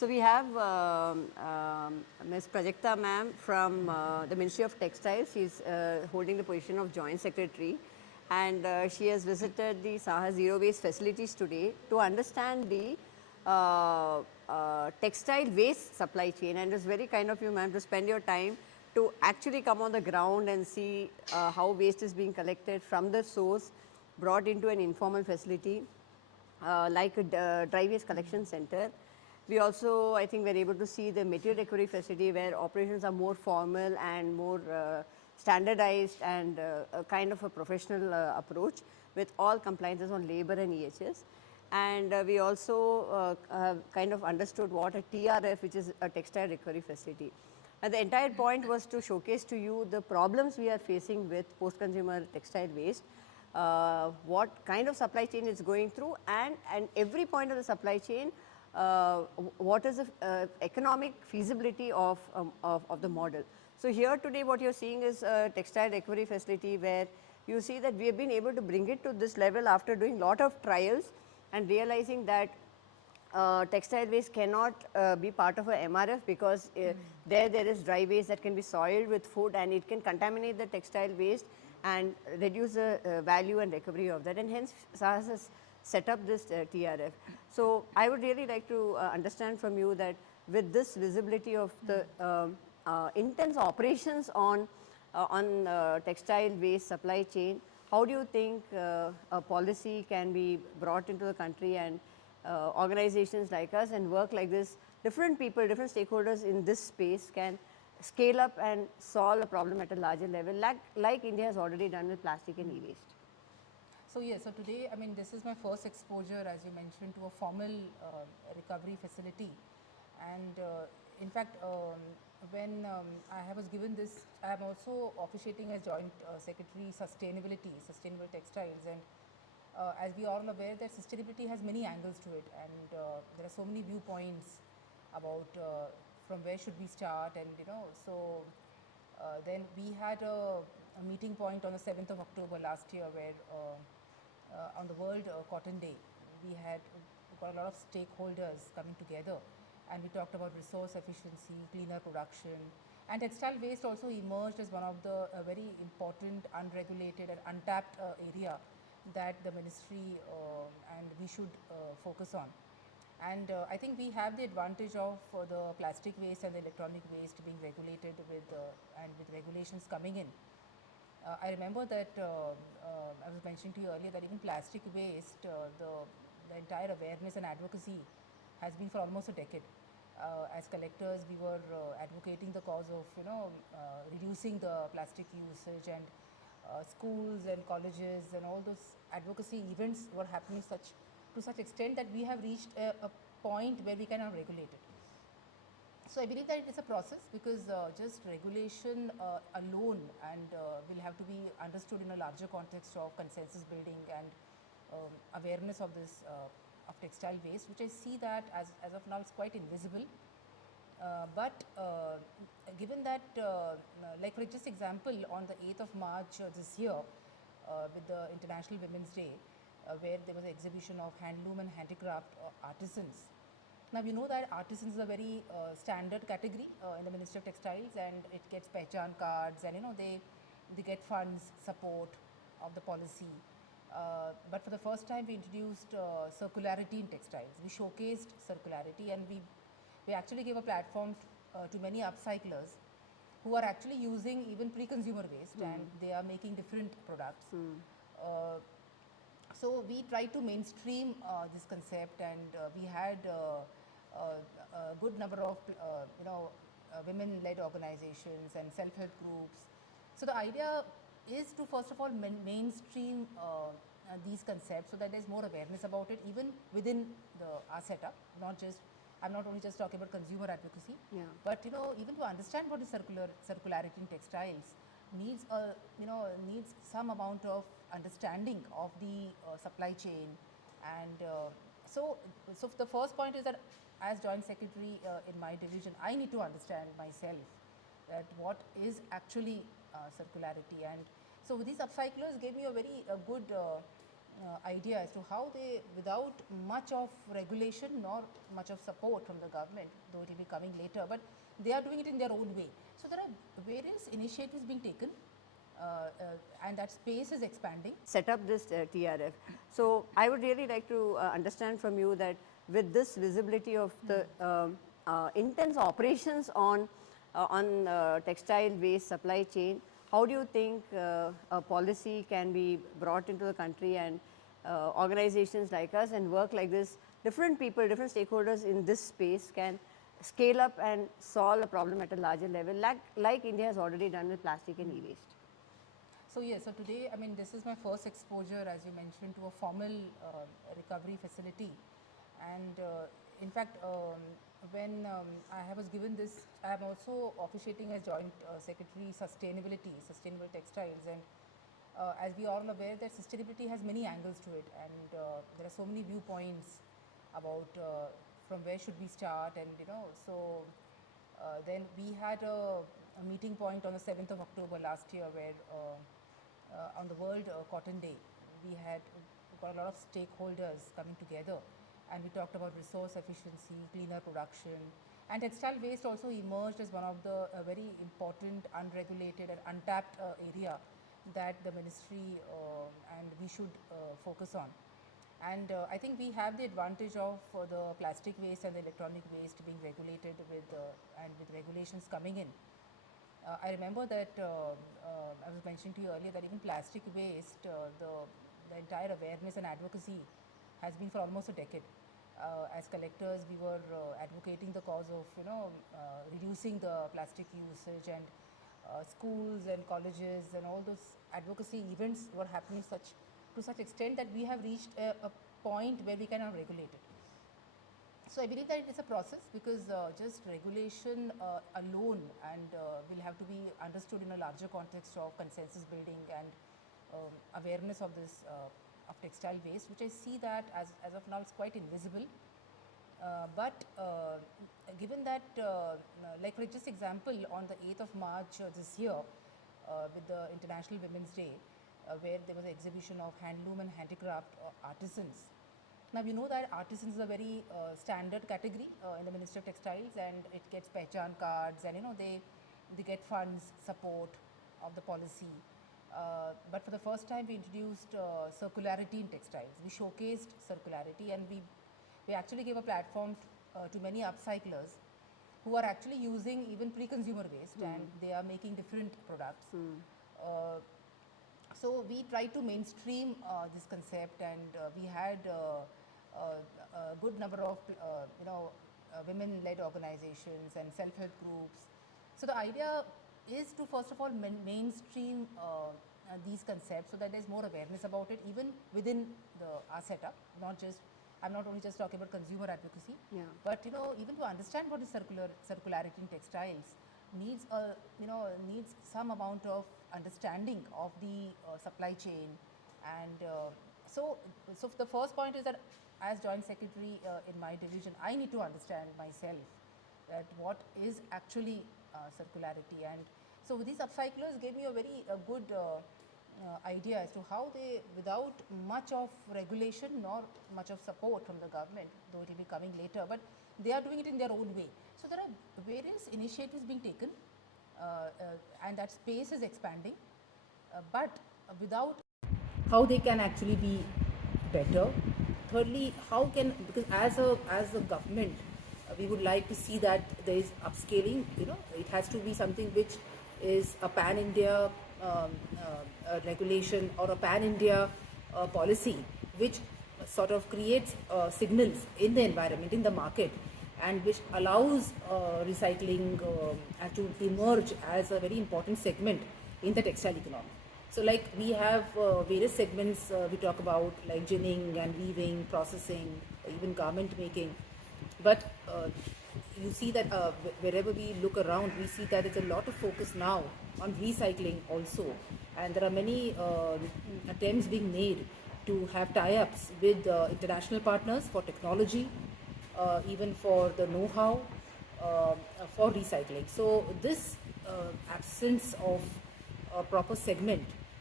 So we have Ms. Prajakta ma'am from the Ministry of Textiles. She's holding the position of Joint Secretary, and she has visited the Saahas Zero Waste facilities today to understand the textile waste supply chain. And it's very kind of you, ma'am, to spend your time to actually come on the ground and see how waste is being collected from the source, brought into an informal facility like a dry waste collection center. We also, I think, were able to see the material recovery facility where operations are more formal and more standardized and a kind of a professional approach with all compliances on labor and EHS. And we also kind of understood what a TRF, which is a textile recovery facility. And the entire point was to showcase to you the problems we are facing with post-consumer textile waste, what kind of supply chain it's going through, and every point of the supply chain, what is the economic feasibility of the model. So here today what you're seeing is a textile recovery facility where you see that we have been able to bring it to this level after doing lot of trials and realizing that textile waste cannot be part of a MRF because there is dry waste that can be soiled with food and it can contaminate the textile waste and reduce the value and recovery of that, and hence Saahas has set up this TRF. So I would really like to understand from you that with this visibility of the intense operations on textile waste supply chain, how do you think a policy can be brought into the country and organizations like us and work like this, different people, different stakeholders in this space can scale up and solve a problem at a larger level like India has already done with plastic and e-waste? So yes, so today, I mean, this is my first exposure, as you mentioned, to a formal recovery facility. And in fact, when I was given this, I am also officiating as Joint Secretary Sustainability, Sustainable Textiles. And as we are all aware that sustainability has many angles to it, and there are so many viewpoints about from where should we start, and so then we had a meeting point on the 7th of October last year where on the World Cotton Day we had got a lot of stakeholders coming together, and we talked about resource efficiency, cleaner production, and textile waste also emerged as one of the very important unregulated and untapped area that the ministry and we should focus on. And I think we have the advantage of the plastic waste and the electronic waste being regulated with and with regulations coming in. I remember that I was mentioning to you earlier that even plastic waste, the entire awareness and advocacy has been for almost a decade. As collectors, we were advocating the cause of reducing the plastic usage, and schools and colleges and all those advocacy events were happening to such extent that we have reached a point where we can now regulate it. So I believe that it is a process, because just regulation alone and will have to be understood in a larger context of consensus building and awareness of this of textile waste, which I see that as of now is quite invisible. But given that, like for just example, on the 8th of March this year, with the International Women's Day, where there was an exhibition of handloom and handicraft artisans. Now we know that artisans is a very standard category in the Ministry of Textiles, and it gets pehchan cards, and they get funds, support of the policy. But for the first time we introduced circularity in textiles. We showcased circularity, and we actually gave a platform to many upcyclers who are actually using even pre-consumer waste and they are making different products. So we tried to mainstream this concept, and we had a good number of women-led organizations and self-help groups. So the idea is to first of all mainstream these concepts so that there's more awareness about it even within our setup. I'm not only just talking about consumer advocacy, but even to understand what is circularity in textiles needs some amount of understanding of the supply chain. And so the first point is that as Joint Secretary in my division, I need to understand myself that what is actually circularity. And so these upcyclers gave me a very good idea as to how they, without much of regulation nor much of support from the government, though it will be coming later, but they are doing it in their own way. So there are various initiatives being taken, and that space is expanding. Set up this TRF. So I would really like to understand from you that with this visibility of the intense operations on textile waste supply chain, how do you think a policy can be brought into the country and organizations like us and work like this, different people, different stakeholders in this space can scale up and solve a problem at a larger level like India has already done with plastic and e-waste? So yes, so today, I mean, this is my first exposure, as you mentioned, to a formal recovery facility. And in fact, when I was given this, I am also officiating as Joint Secretary Sustainability, Sustainable Textiles. And as we are all aware that sustainability has many angles to it, and there are so many viewpoints about from where should we start, and so then we had a meeting point on the 7th of October last year where on the World Cotton Day, we had got a lot of stakeholders coming together, and we talked about resource efficiency, cleaner production, and textile waste also emerged as one of the very important unregulated and untapped area that the ministry and we should focus on. And I think we have the advantage of the plastic waste and the electronic waste being regulated with and with regulations coming in. I remember that I was mentioning to you earlier that even plastic waste, the entire awareness and advocacy has been for almost a decade. As collectors, we were advocating the cause of reducing the plastic usage, and schools and colleges and all those advocacy events were happening to such extent that we have reached a point where we can now regulate it. So I believe that it is a process, because just regulation alone and will have to be understood in a larger context of consensus building and awareness of this of textile waste, which I see that as of now is quite invisible. But given that, like for just example, on the 8th of March this year, with the International Women's Day, where there was an exhibition of handloom and handicraft artisans. Now we know that artisans is a very standard category in the Ministry of Textiles, and it gets pehchan cards, and they get funds, support of the policy. But for the first time, we introduced circularity in textiles. We showcased circularity, and we actually gave a platform to many upcyclers who are actually using even pre-consumer waste, and they are making different products. So we tried to mainstream this concept, and we had a good number of women-led organizations and self-help groups. So the idea is to first of all mainstream these concepts so that there's more awareness about it, even within our setup. I'm not only just talking about consumer advocacy, but even to understand what is circularity in textiles needs some amount of understanding of the supply chain. And so the first point is that as Joint Secretary in my division, I need to understand myself that what is actually circularity. And so these upcyclers gave me a very good idea as to how they, without much of regulation nor much of support from the government, though it will be coming later, but they are doing it in their own way. So there are various initiatives being taken, and that space is expanding, but without how they can actually be better. Thirdly, how can, because as a government, we would like to see that there is upscaling. It has to be something which is a pan-India regulation or a pan-India policy, which sort of creates signals in the environment, in the market, and which allows recycling to emerge as a very important segment in the textile economy. So like we have various segments we talk about, like ginning and weaving, processing, even garment making. But you see that wherever we look around, we see that there's a lot of focus now on recycling also. And there are many attempts being made to have tie-ups with international partners for technology, even for the know-how for recycling. So this absence of a proper segment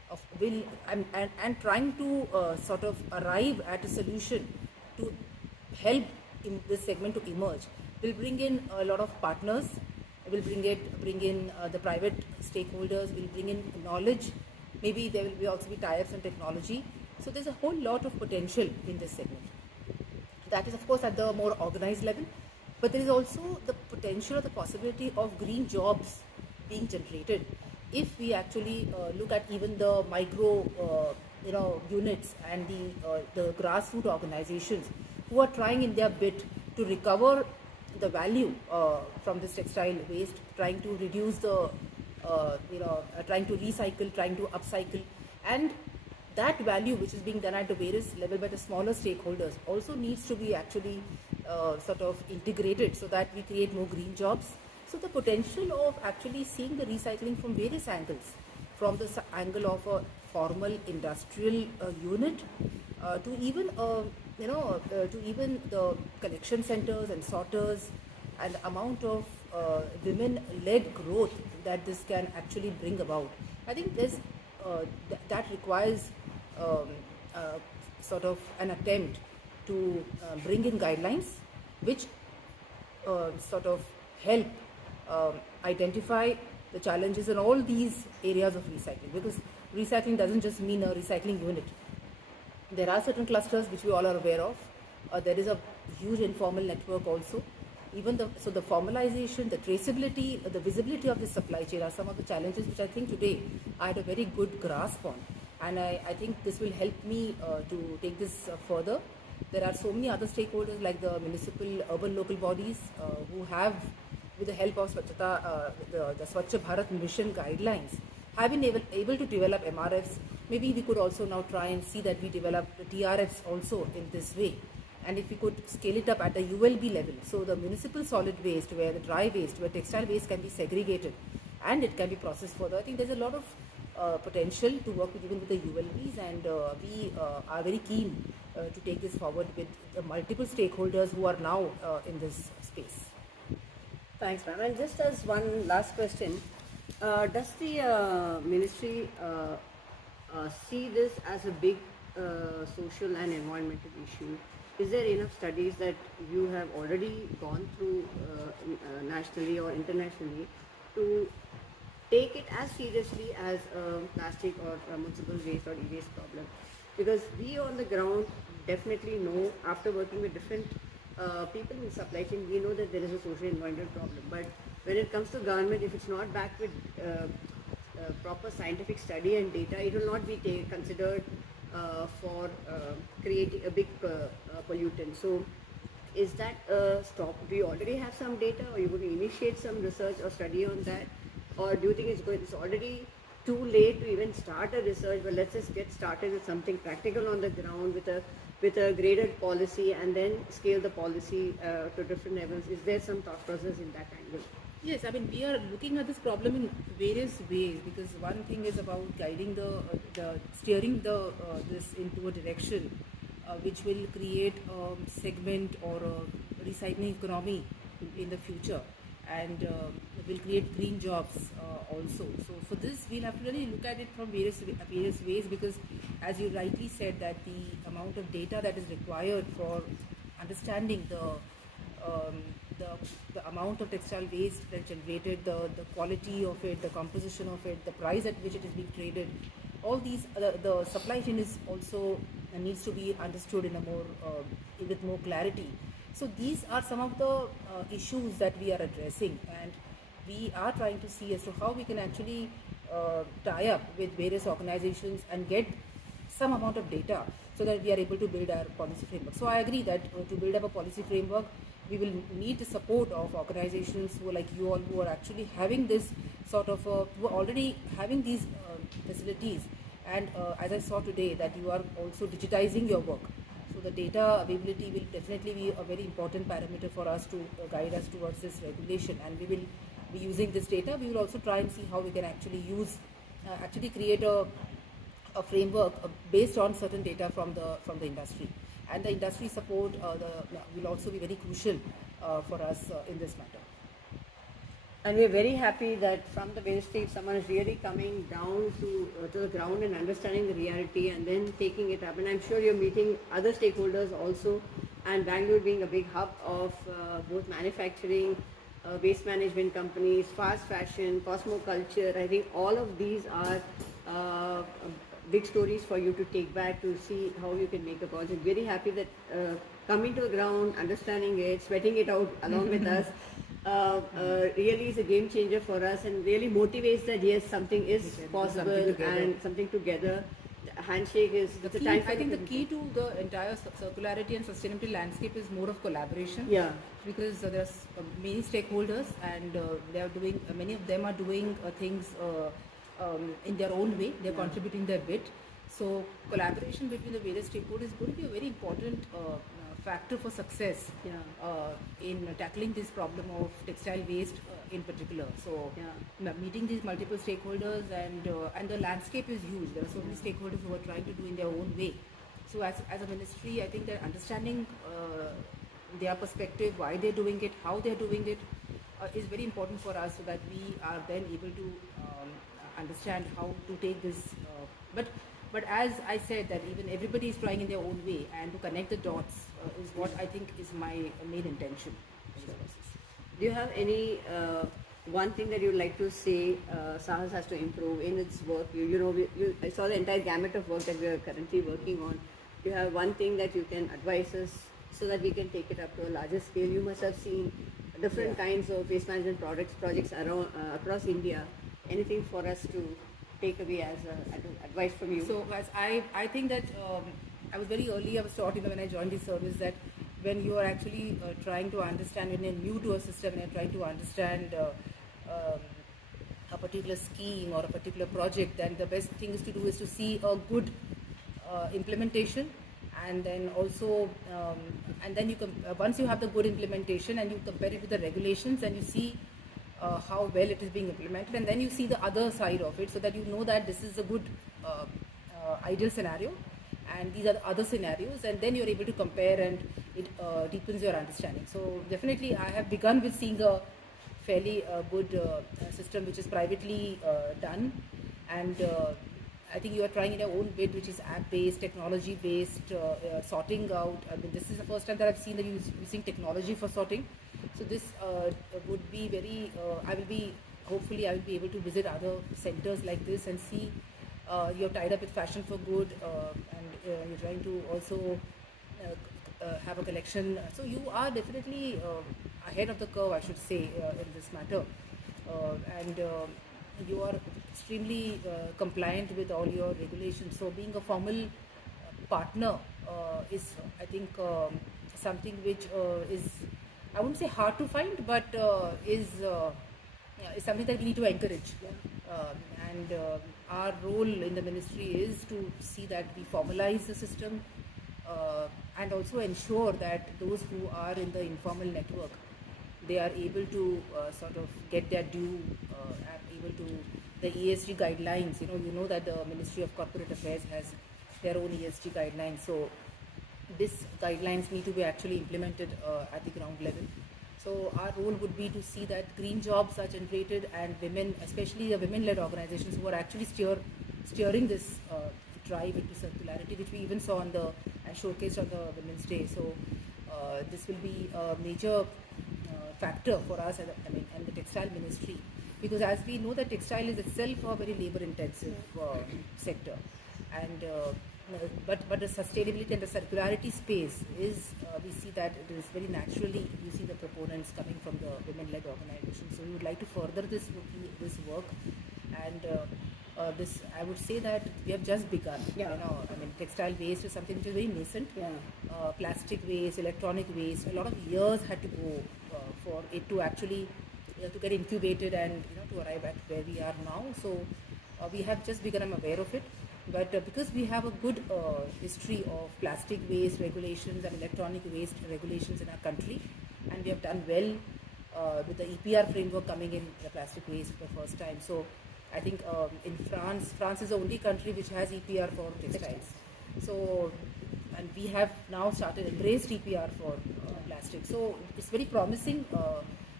and trying to sort of arrive at a solution to help in this segment to emerge will bring in a lot of partners, will bring in the private stakeholders, will bring in knowledge. Maybe there will also be tie-ups in technology. So there's a whole lot of potential in this segment. That is, of course, at the more organized level, but there is also the potential or the possibility of green jobs being generated if we actually look at even the micro units and the grassroots organizations who are trying in their bit to recover the value from this textile waste, trying to reduce the trying to recycle, trying to upcycle, and that value which is being done at the various level by the smaller stakeholders also needs to be actually sort of integrated so that we create more green jobs. So the potential of actually seeing the recycling from various angles, from the angle of a formal industrial unit to even to even the collection centers and sorters, and the amount of women-led growth that this can actually bring about. I think there's that requires sort of an attempt to bring in guidelines which sort of help identify the challenges in all these areas of recycling, because recycling doesn't just mean a recycling unit. There are certain clusters which we all are aware of. There is a huge informal network also. Even the formalization, the traceability, the visibility of the supply chain are some of the challenges which I think today I had a very good grasp on, and I think this will help me to take this further. There are so many other stakeholders like the municipal, urban local bodies who have, with the help of Swachhata, the Swachh Bharat mission guidelines, have been able to develop MRFs. Maybe we could also now try and see that we develop TRFs also in this way. And if we could scale it up at the ULB level, so the municipal solid waste, where the dry waste, where textile waste can be segregated and it can be processed further, I think there's a lot of potential to work with even with the ULBs, and we are very keen to take this forward with the multiple stakeholders who are now in this space. Thanks, ma'am. And just as one last question, does the ministry see this as a big social and environmental issue? Is there enough studies that you have already gone through nationally or internationally to take it as seriously as plastic or municipal waste or e-waste problem? Because we on the ground definitely know, after working with different people in supply chain, we know that there is a social environmental problem. But when it comes to government, if it's not backed with proper scientific study and data, it will not be considered for creating a big pollutant. So is that stop? Do you already have some data, or you would initiate some research or study on that? Or do you think it's already too late to even start a research? But let's just get started with something practical on the ground with a graded policy, and then scale the policy to different levels. Is there some thought process in that angle? Yes, I mean, we are looking at this problem in various ways, because one thing is about guiding steering this into a direction which will create a segment or a recycling economy in the future, and will create green jobs also. So for this, we'll have to really look at it from various ways, because as you rightly said, that the amount of data that is required for understanding the amount of textile waste that's generated, the quality of it, the composition of it, the price at which it is being traded, all these, the supply chain is also needs to be understood in a more with more clarity. So these are some of the issues that we are addressing, and we are trying to see as to how we can actually tie up with various organizations and get some amount of data so that we are able to build our policy framework. So I agree that to build up a policy framework, we will need the support of organizations who are like you all, who are actually having this sort of, who are already having these facilities, and as I saw today, that you are also digitizing your work. So the data availability will definitely be a very important parameter for us to guide us towards this regulation, and we will be using this data. We will also try and see how we can actually create a framework based on certain data from the industry, and the industry support will also be very crucial for us in this matter. And we're very happy that from the ministry, someone is really coming down to the ground and understanding the reality and then taking it up. And I'm sure you're meeting other stakeholders also. And Bangalore being a big hub of both manufacturing, waste management companies, fast fashion, cosmoculture. I think all of these are big stories for you to take back to see how you can make a project. Very happy that coming to the ground, understanding it, sweating it out along with us, really is a game changer for us and really motivates that yes, something is possible and something together. The handshake is the it's key, a time for I think the key to the entire circularity and sustainability landscape is more of collaboration. Yeah. Because there's many stakeholders and they are doing many of them are doing things in their own way. They're contributing their bit. So collaboration between the various stakeholders is going to be a very important factor for success in tackling this problem of textile waste in particular. So meeting these multiple stakeholders and the landscape is huge. There are so many stakeholders who are trying to do in their own way. So as a ministry, I think that understanding their perspective, why they're doing it, how they're doing it, is very important for us so that we are then able to understand how to take this. But as I said, that even everybody is trying in their own way, and to connect the dots is what I think is my main intention. Sure. Do you have any one thing that you'd like to say Saahas has to improve in its work? I saw the entire gamut of work that we are currently working on. Do you have one thing that you can advise us so that we can take it up to a larger scale? You must have seen different kinds of waste management projects around across India. Anything for us to take away as advice from you? So as I think that I was very early, I was taught when I joined this service that when you are actually trying to understand, when you're new to a system and you're trying to understand a particular scheme or a particular project, then the best thing is to see a good implementation, and then also and then once you have the good implementation and you compare it with the regulations and you see how well it is being implemented, and then you see the other side of it, so that you know that this is a good ideal scenario and these are the other scenarios, and then you're able to compare and it deepens your understanding. So definitely I have begun with seeing a fairly good system which is privately done, and I think you are trying in your own bit, which is app-based, technology-based, sorting out. I mean, this is the first time that I've seen that you're using technology for sorting. So this would be very, hopefully I will be able to visit other centers like this and see you're tied up with Fashion for Good, and you're trying to also have a collection. So you are definitely ahead of the curve, I should say, in this matter. And you are extremely compliant with all your regulations. So being a formal partner is, I think, something which is, I wouldn't say hard to find, but is something that we need to encourage. And our role in the ministry is to see that we formalize the system and also ensure that those who are in the informal network, they are able to sort of get their due and able to the ESG guidelines. You know that the Ministry of Corporate Affairs has their own ESG guidelines. So these guidelines need to be actually implemented at the ground level. So our role would be to see that green jobs are generated, and women, especially the women-led organizations who are actually steering this drive into circularity, which we even saw and showcased on the Women's Day. So this will be a major factor for us, and the textile ministry, because as we know that textile is itself a very labor-intensive sector, and but the sustainability and the circularity space is, we see that it is very naturally, you see the proponents coming from the women-led organizations. So we would like to further this work, and this, I would say that we have just begun. Textile waste is something which is very nascent. Plastic waste, electronic waste, a lot of years had to go for it to actually to get incubated and to arrive at where we are now. So we have just begun. I'm aware of it. But because we have a good history of plastic waste regulations and electronic waste regulations in our country, and we have done well with the EPR framework coming in the plastic waste for the first time. So I think in France is the only country which has EPR for textiles. So, and we have now started embraced EPR for plastic. So it's very promising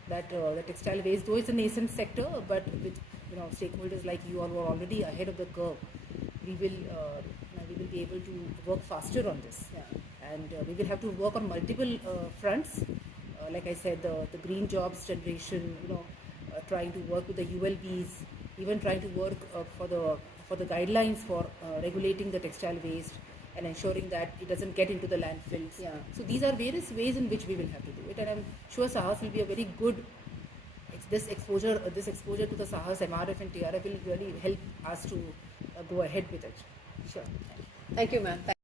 that the textile waste, though it's a nascent sector, but with stakeholders like you all who are already ahead of the curve, we will be able to work faster on this. Yeah. And we will have to work on multiple fronts. Like I said, the green jobs generation, trying to work with the ULBs, even trying to work for the guidelines for regulating the textile waste and ensuring that it doesn't get into the landfills. Yeah. So these are various ways in which we will have to do it, and I'm sure Saahas will be a very good. This exposure to the Saahas MRF and TRF will really help us to go ahead with it. Sure. Thank you, ma'am.